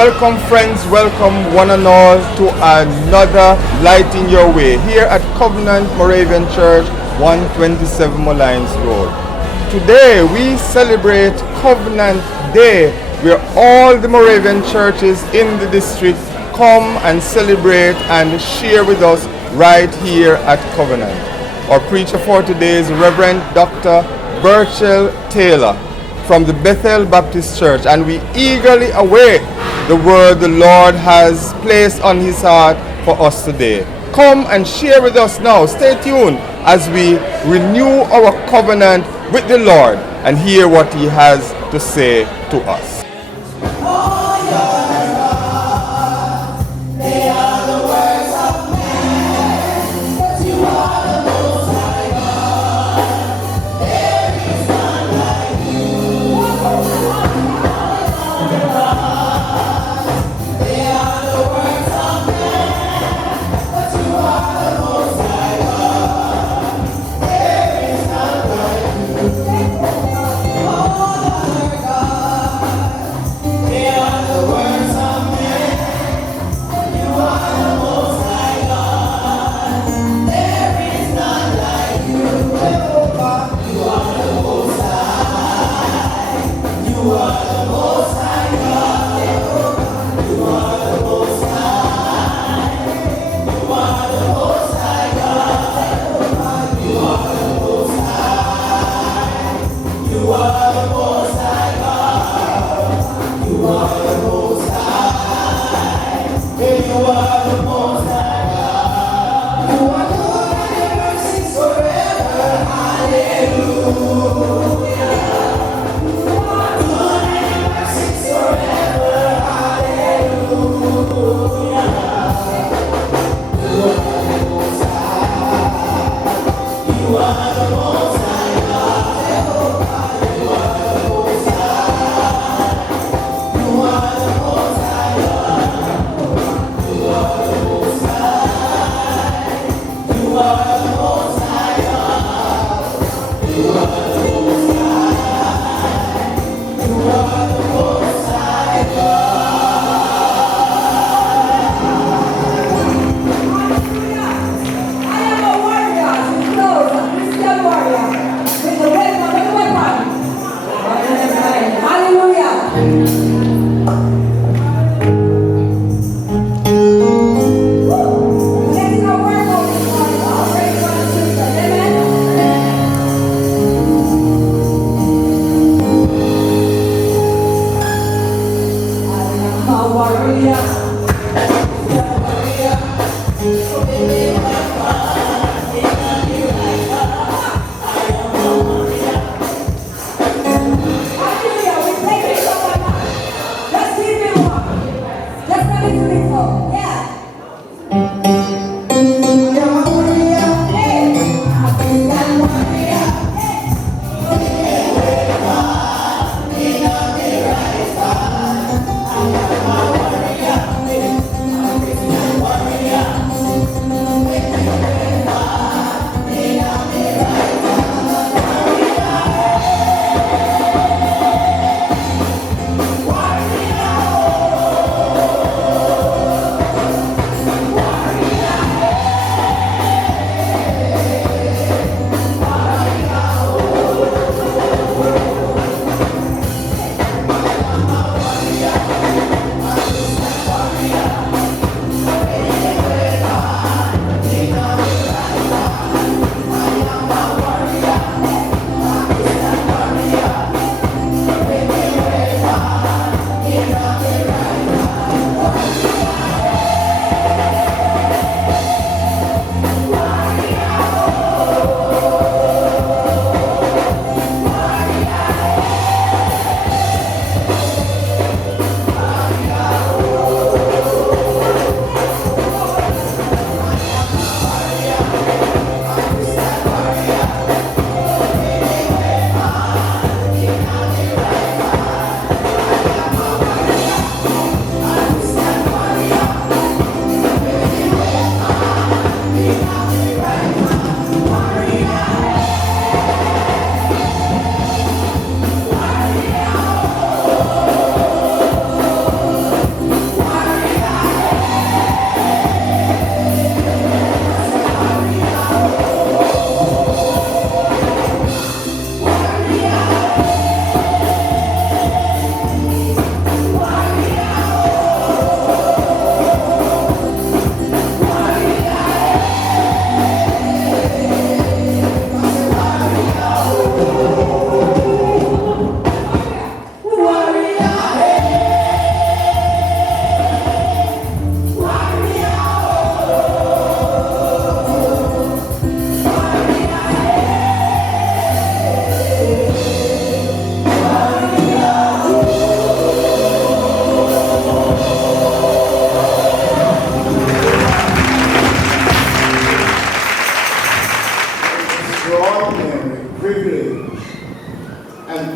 Welcome friends, welcome one and all to another Light in Your Way here at Covenant Moravian Church, 127 Molynes Road. Today we celebrate Covenant Day, where all the Moravian churches in the district come and celebrate and share with us right here at Covenant. Our preacher for today is Reverend Dr. Burchell Taylor from the Bethel Baptist Church, and we eagerly await the word the Lord has placed on his heart for us today. Come and share with us now. Stay tuned as we renew our covenant with the Lord and hear what he has to say to us.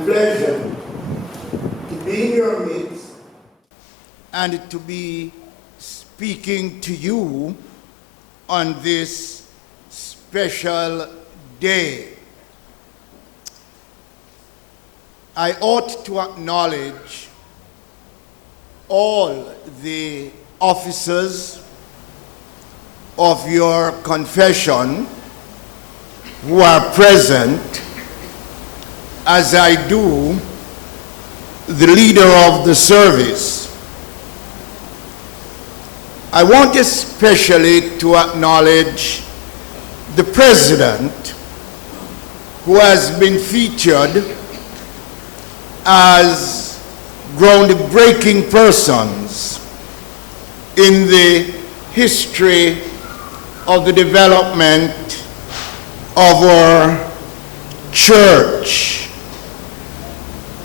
pleasure to be in your midst and to be speaking to you on this special day. I ought to acknowledge all the officers of your confession who are present, as I do the leader of the service. I want especially to acknowledge the president, who has been featured as groundbreaking persons in the history of the development of our church.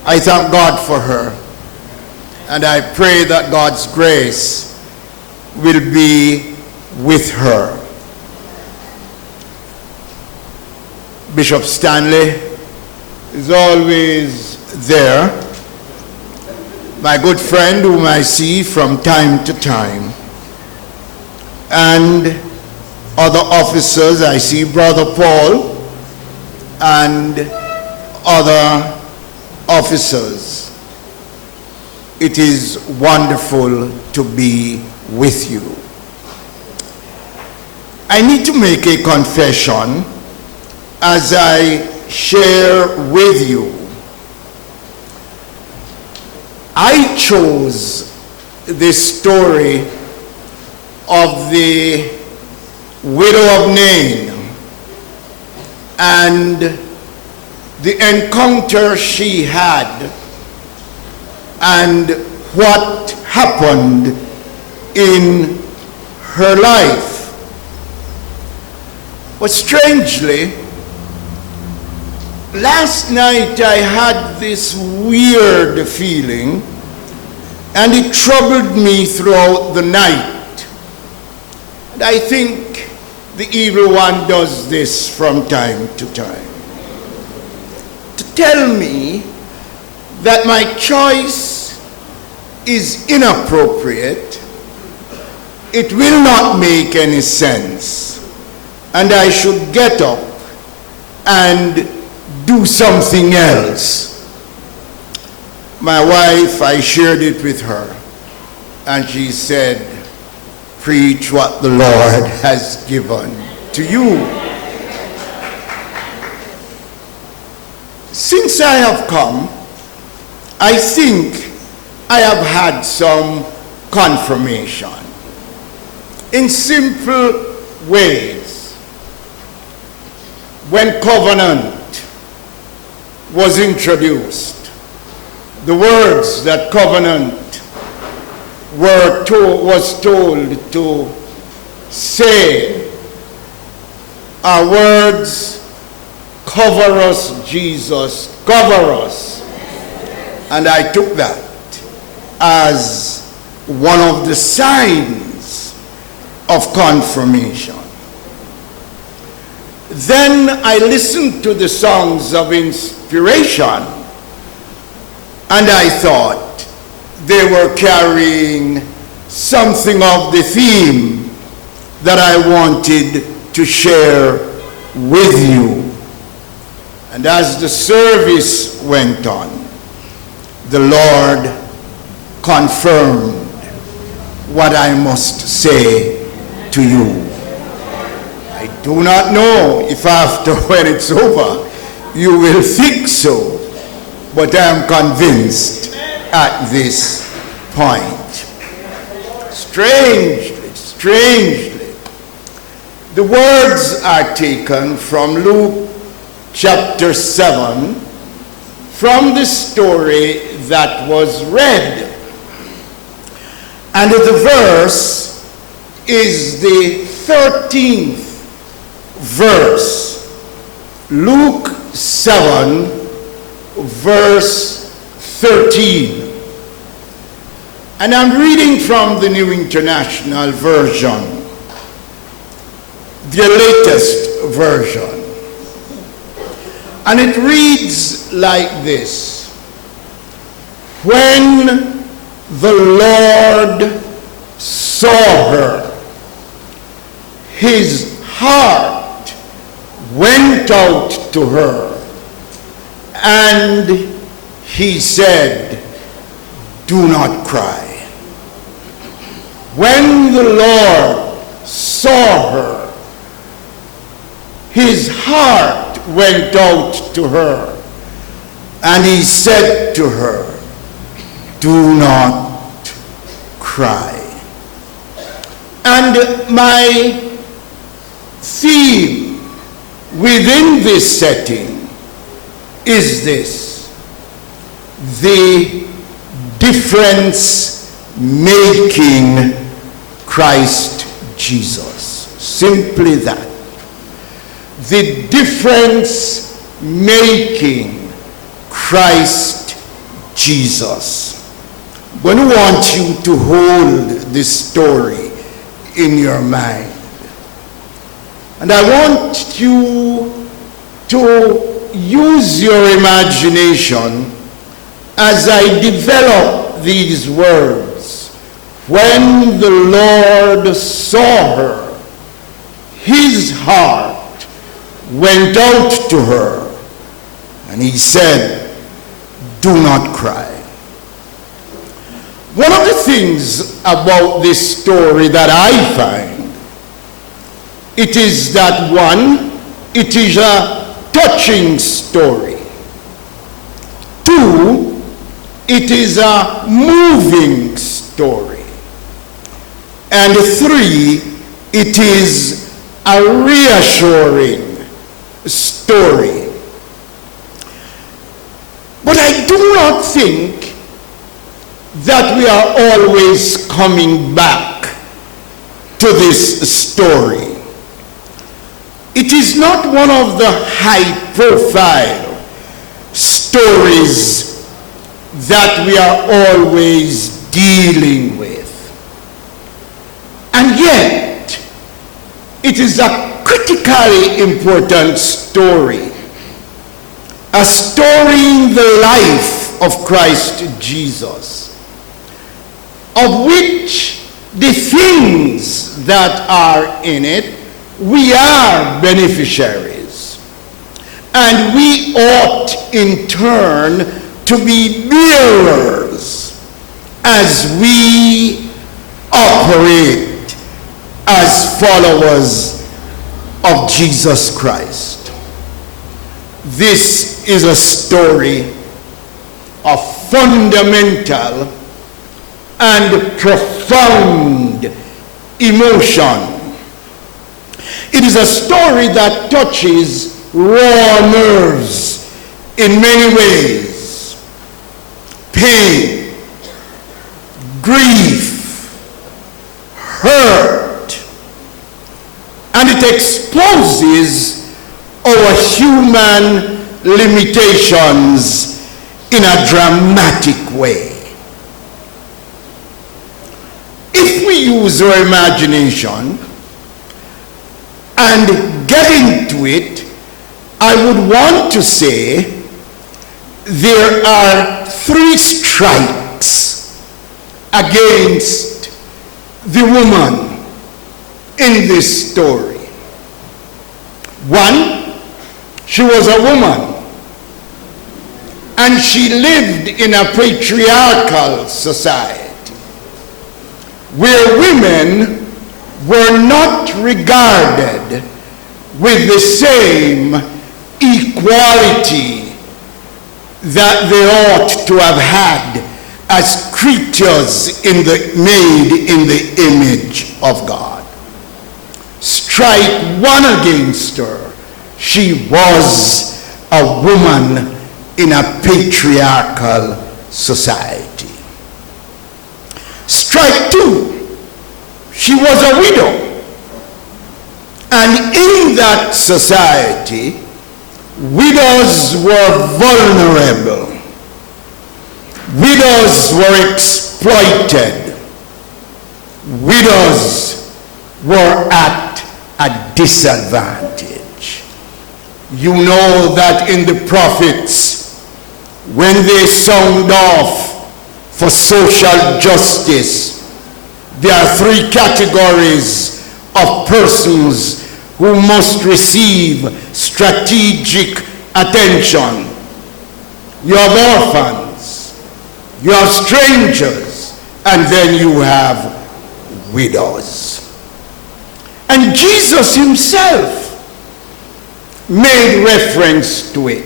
I thank God for her, and I pray that God's grace will be with her. Bishop Stanley is always there, my good friend whom I see from time to time, and other officers. I see Brother Paul and other officers. It is wonderful to be with you. I need to make a confession as I share with you. I chose this story of the widow of Nain and the encounter she had and what happened in her life. But strangely, last night I had this weird feeling, and it troubled me throughout the night. And I think the evil one does this from time to time, to tell me that my choice is inappropriate, it will not make any sense, and I should get up and do something else. My wife, I shared it with her, and she said, preach what the Lord has given to you. Since I have come, I think I have had some confirmation in simple ways. When Covenant was introduced, the words that Covenant was told to say are words, cover us, Jesus, cover us. And I took that as one of the signs of confirmation. Then I listened to the songs of inspiration, and I thought they were carrying something of the theme that I wanted to share with you. And as the service went on, the Lord confirmed what I must say to you. I do not know if after when it's over you will think so, but I am convinced at this point. Strangely, the words are taken from Luke chapter 7, from the story that was read. And the verse is the 13th verse. Luke 7, verse 13. And I'm reading from the New International Version, the latest version. And it reads like this: when the Lord saw her, his heart went out to her, and he said, do not cry. When the Lord saw her, his heart went out to her, and he said to her, do not cry. And my theme within this setting is this: the difference making Christ Jesus. Simply that. The difference making Christ Jesus. I'm going to want you to hold this story in your mind. And I want you to use your imagination as I develop these words. When the Lord saw her, his heart went out to her, and he said, do not cry. One of the things about this story that I find, it is that one, it is a touching story. Two, it is a moving story. And three, it is a reassuring story. But I do not think that we are always coming back to this story. It is not one of the high-profile stories that we are always dealing with. And yet, it is a critically important story. A story in the life of Christ Jesus, of which the things that are in it, we are beneficiaries. And we ought in turn to be bearers as we operate as followers of Jesus Christ. This is a story of fundamental and profound emotion. It is a story that touches raw nerves in many ways. Pain, grief, hurt, and it exposes our human limitations in a dramatic way. If we use our imagination and get into it, I would want to say there are three strikes against the woman in this story. One, she was a woman, and she lived in a patriarchal society where women were not regarded with the same equality that they ought to have had as creatures made in the image of God. Strike one against her. She was a woman in a patriarchal society. Strike two, she was a widow. And in that society, widows were vulnerable. Widows were exploited. Widows were at a disadvantage. You know that in the prophets, when they sound off for social justice, there are three categories of persons who must receive strategic attention. You have orphans, you have strangers, and then you have widows. And Jesus himself made reference to it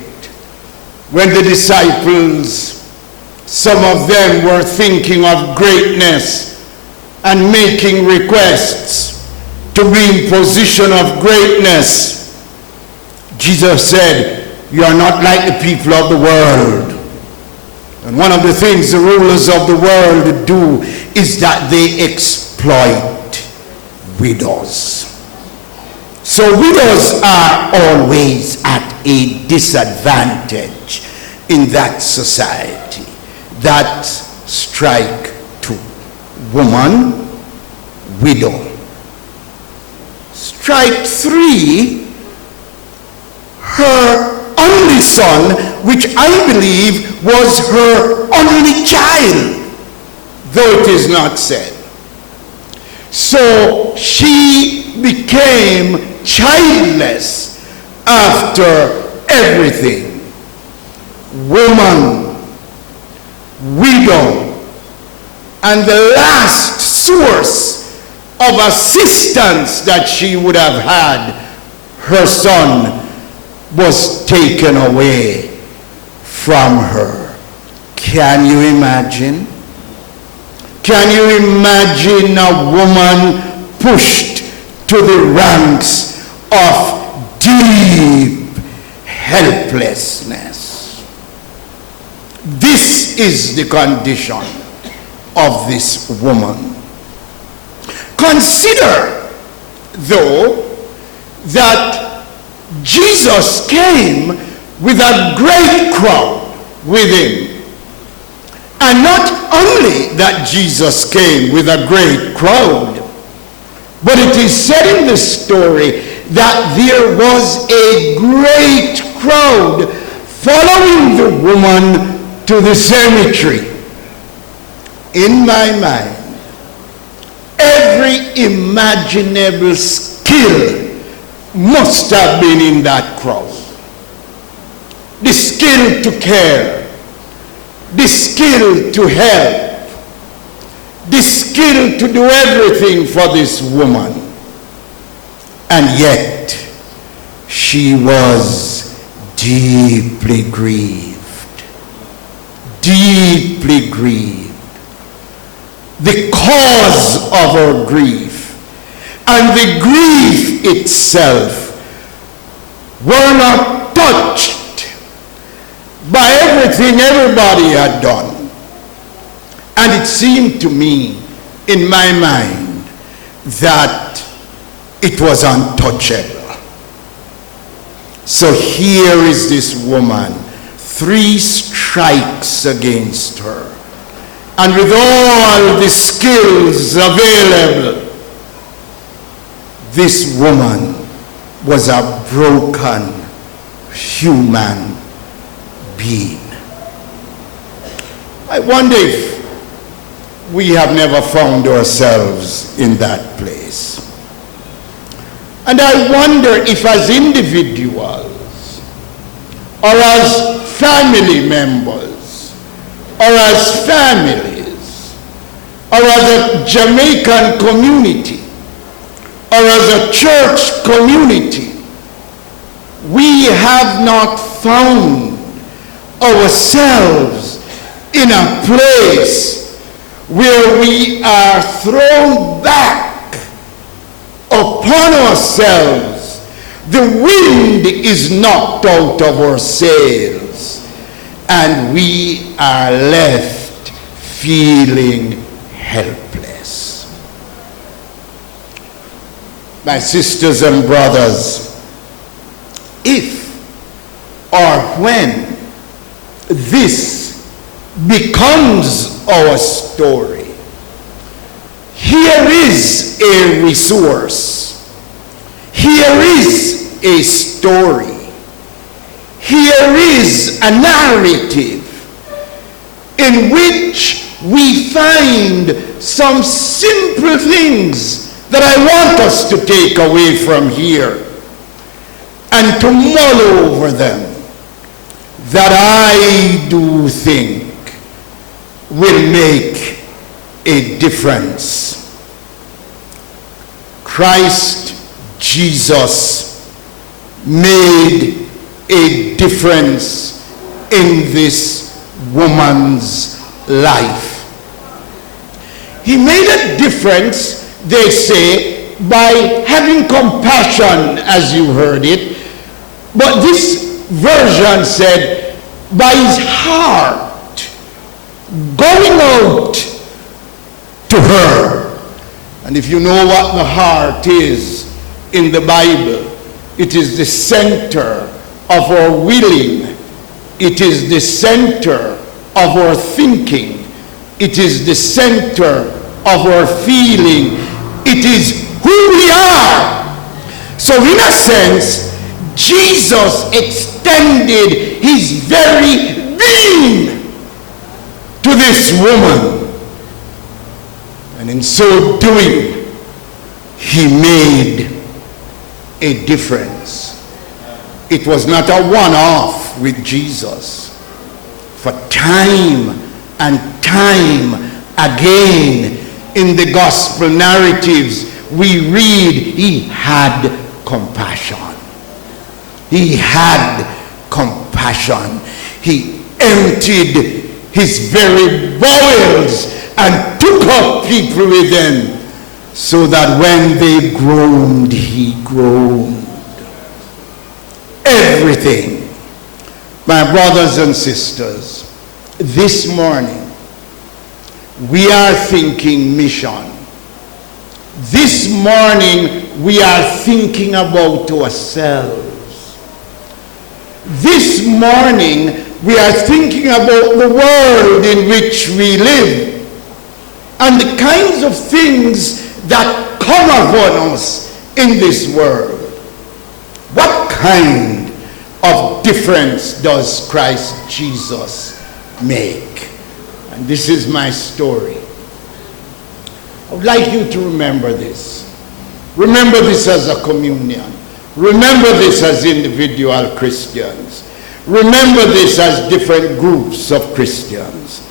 when the disciples, some of them were thinking of greatness and making requests to be in position of greatness. Jesus said, you are not like the people of the world. And one of the things the rulers of the world do is that they exploit widows. So widows are always at a disadvantage in that society. That's strike two. Woman, widow. Strike three, her only son, which I believe was her only child, though it is not said. So she became childless after everything. Woman, widow, and the last source of assistance that she would have had, her son, was taken away from her. Can you imagine? Can you imagine a woman pushed to the ranks of deep helplessness? This is the condition of this woman. Consider, though, that Jesus came with a great crowd with him. And not only that Jesus came with a great crowd, but it is said in the story that there was a great crowd following the woman to the cemetery. In my mind, every imaginable skill must have been in that crowd. The skill to care, the skill to help, the skill to do everything for this woman. And yet, she was deeply grieved. Deeply grieved. The cause of her grief and the grief itself were not touched by everything everybody had done. And it seemed to me, in my mind, that it was untouchable. So here is this woman, 3 strikes against her. And with all the skills available, this woman was a broken human being. I wonder if we have never found ourselves in that place. And I wonder if as individuals, or as family members, or as families, or as a Jamaican community, or as a church community, we have not found ourselves in a place where we are thrown back upon ourselves. The wind is knocked out of our sails, and we are left feeling helpless. My sisters and brothers, if or when this becomes our story, here is a resource. Here is a story there is a narrative in which we find some simple things that I want us to take away from here and to mull over them, that I do think will make a difference. Christ Jesus made a difference in this woman's life. He made a difference, they say, by having compassion, as you heard it. But this version said, by his heart going out to her. And if you know what the heart is in the Bible, it is the center of our willing. It is the center of our thinking. It is the center of our feeling. It is who we are. So in a sense, Jesus extended his very being to this woman. And in so doing, he made a difference. It was not a one-off with Jesus. For time and time again in the gospel narratives, we read he had compassion. He had compassion. He emptied his very bowels and took up people with them, so that when they groaned, he groaned. Everything. My brothers and sisters, this morning we are thinking mission. This morning we are thinking about ourselves. This morning we are thinking about the world in which we live and the kinds of things that come upon us in this world. What kind of difference does Christ Jesus make? And this is my story. I would like you to remember this. Remember this as a communion. Remember this as individual Christians. Remember this as different groups of Christians.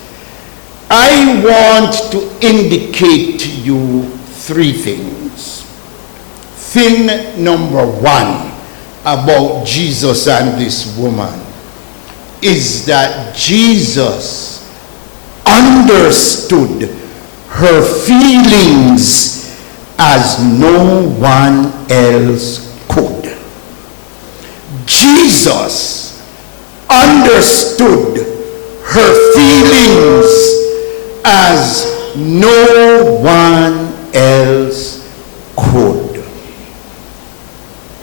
I want to indicate to you three things. Thing number one about Jesus and this woman is that Jesus understood her feelings as no one else could. Jesus understood her feelings as no one else could.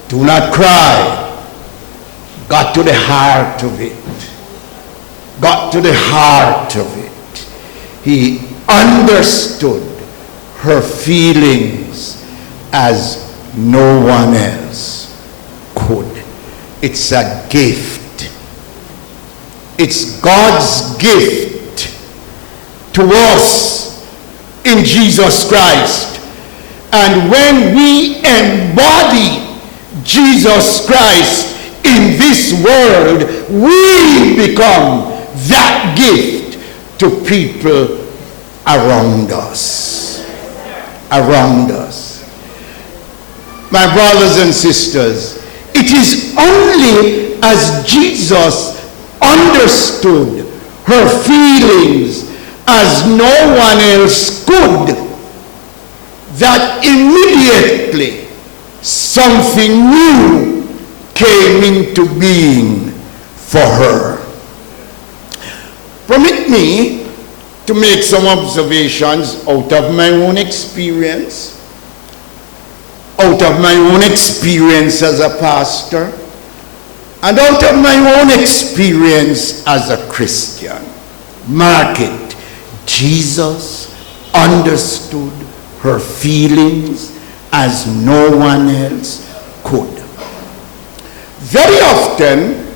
Do not cry. Got to the heart of it. Got to the heart of it. He understood her feelings as no one else could. It's a gift. It's God's gift to us in Jesus Christ. And when we embody Jesus Christ in this world, we become that gift to people around us. Around us. My brothers and sisters, it is only as Jesus understood her feelings as no one else could that immediately something new came into being for her. Permit me to make some observations out of my own experience, out of my own experience as a pastor, and out of my own experience as a Christian. Mark it. Jesus understood her feelings as no one else could. Very often,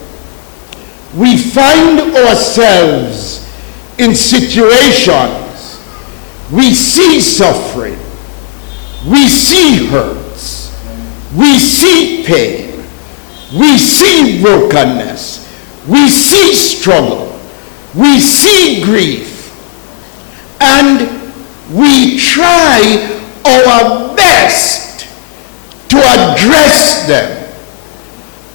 we find ourselves in situations, we see suffering, we see hurts, we see pain, we see brokenness, we see struggle, we see grief, and we try our best to address them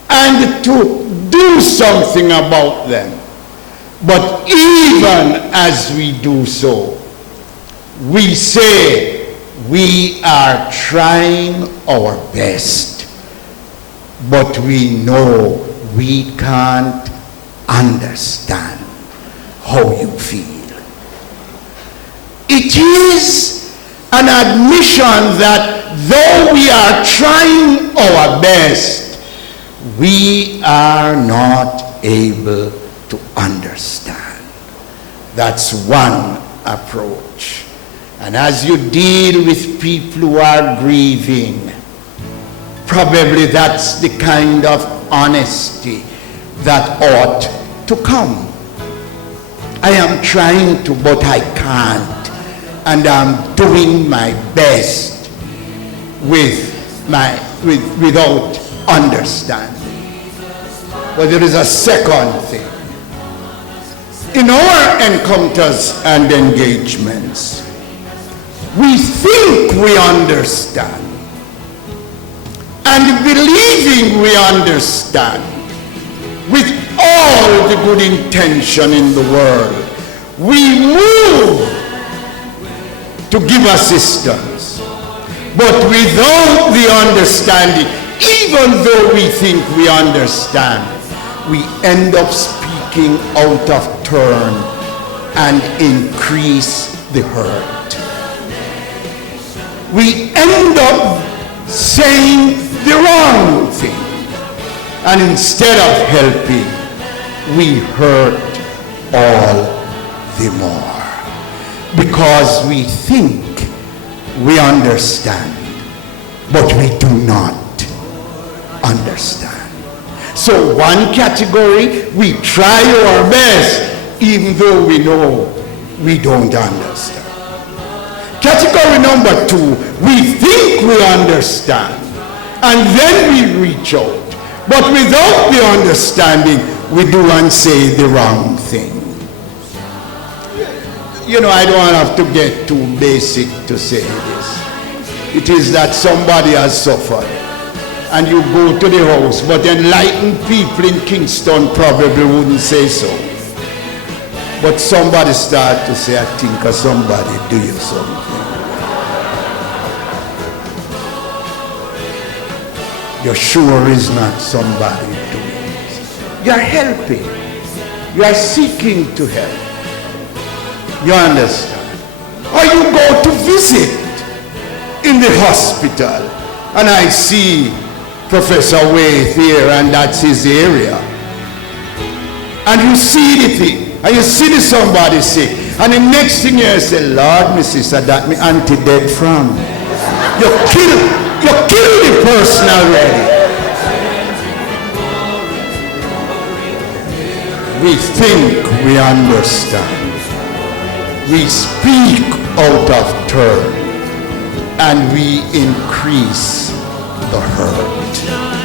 and to do something about them. But even as we do so, we say we are trying our best, but we know we can't understand how you feel. It is an admission that though we are trying our best, we are not able to understand. That's one approach. And as you deal with people who are grieving, probably that's the kind of honesty that ought to come. I am trying to, but I can't. And I'm doing my best without understanding. But there is a second thing. In our encounters and engagements, we think we understand. And believing we understand, with all the good intention in the world, we move to give assistance. But without the understanding, even though we think we understand, we end up speaking out of turn and increase the hurt. We end up saying the wrong thing, and instead of helping, we hurt all the more because we think we understand, but we do not understand. So one category, we try our best even though we know we don't understand. Category number two, we think we understand and then we reach out, but without the understanding we do and say the wrong thing. You know, I don't have to get too basic to say this. It is that somebody has suffered and you go to the house, but enlightened people in Kingston probably wouldn't say so. But somebody start to say, I think of somebody do you something. You're sure is not somebody doing it. You're helping. You are seeking to help. You understand? Or you go to visit in the hospital, and I see Professor Waite here, and that's his area. And you see the thing, and you see the somebody sick, and the next thing you say, Lord, my sister, that me auntie dead from. You kill the person already. We think we understand. We speak out of turn, and we increase the hurt.